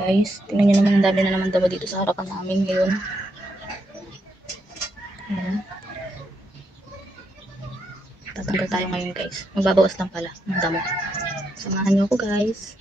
guys. Tingnan nyo naman, ang dami na naman damo dito sa harapan namin ngayon. Ayan. Tatanggal tayo ngayon guys. Magbabawas lang pala ng damo. Samahan nyo ako guys.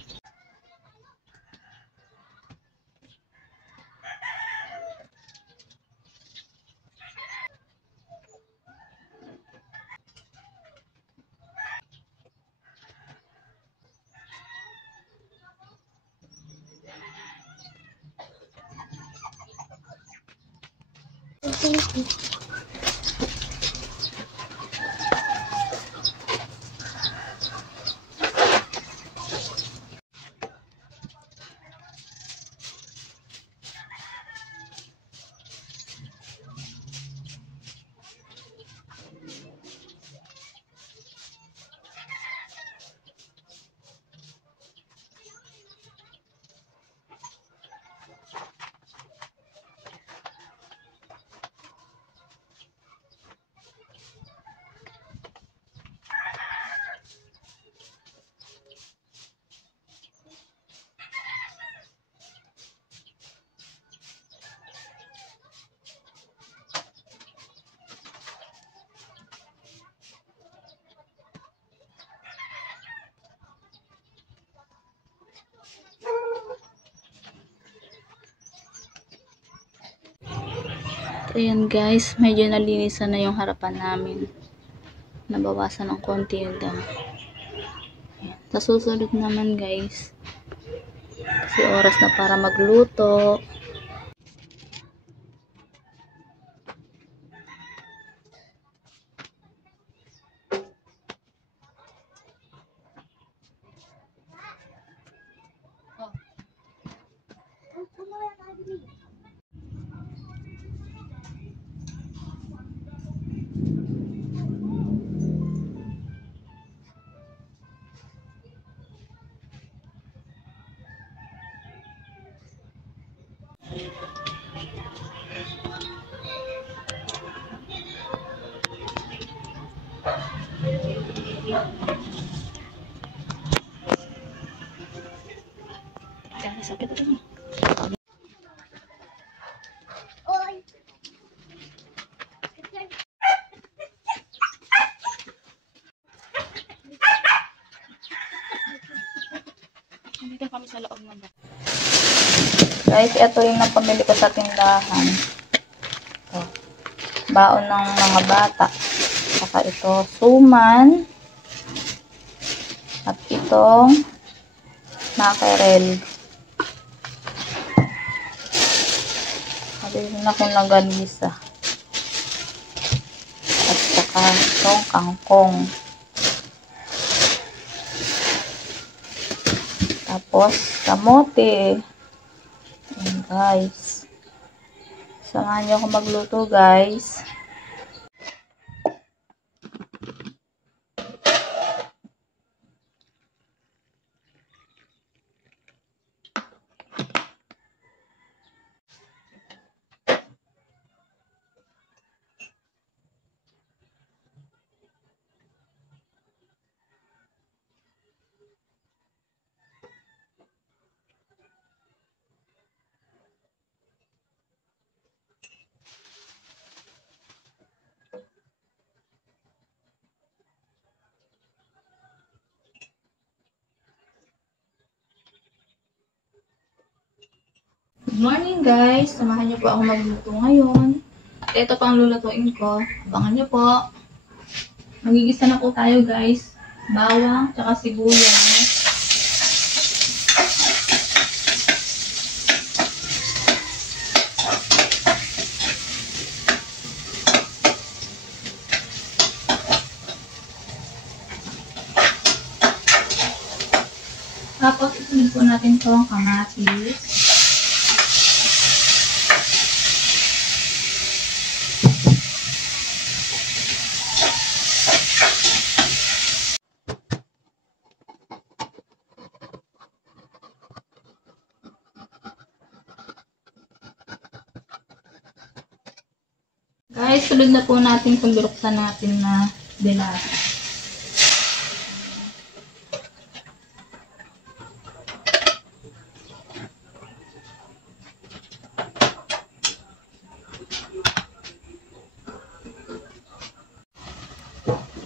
Ayan guys, medyo nalinisan na yung harapan namin. Nabawasan ng konti yung damo. Sa susunod naman guys, kasi oras na para magluto. Dahil sakit ito. Nandito kami sa loob ng bahay. Guys, ito yung napamili ko sa tindahan. Ito. Baon ng mga bata. Saka ito, suman. At itong mackerel. Sabi na kung langganisa. At saka itong kangkong. Tapos, kamote. Ayan guys. Samahan niyo ako magluto guys. Good morning guys! Samahan niyo po ako magluto ngayon. At ito pa ang lulutuin ko. Abangan niyo po. Magigisa na po tayo guys. Bawang, tsaka sibuyas. Tapos isunod po natin itong kamatis. Guys, sunod na po natin kung binuksan natin na delata.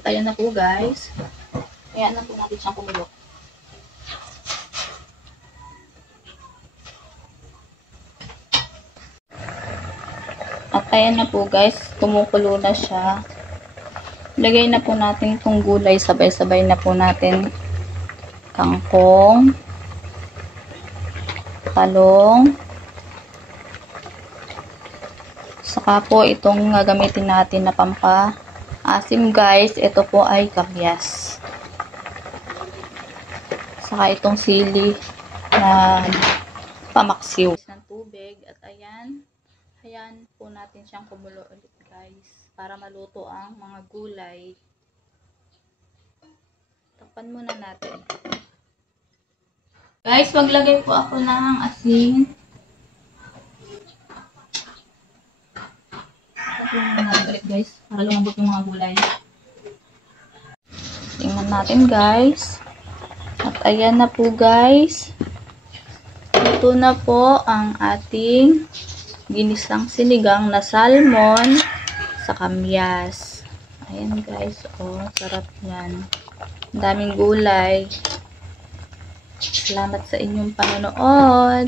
Ayan na po guys. Ayan na po natin siyang kumulo. At ayan na po guys, kumukulo na siya. Lagay na po natin itong gulay, sabay-sabay na po natin. Kangkong, talong, saka po itong gagamitin natin na pampa-asim guys, ito po ay kabyas. Saka itong sili na pamaksiw. Ng tubig at ayan. Ayan po natin siyang kumulo ulit guys. Para maluto ang mga gulay. Takpan muna natin. Guys, maglagay po ako ng asin. Takpan muna natin ulit guys. Para lumambot yung mga gulay. Tingnan natin guys. At ayan na po guys. Ito na po ang ating ginisang sinigang na salmon sa kamyas. Ayan guys, oh, sarap yan. Ang daming gulay. Salamat sa inyong panonood.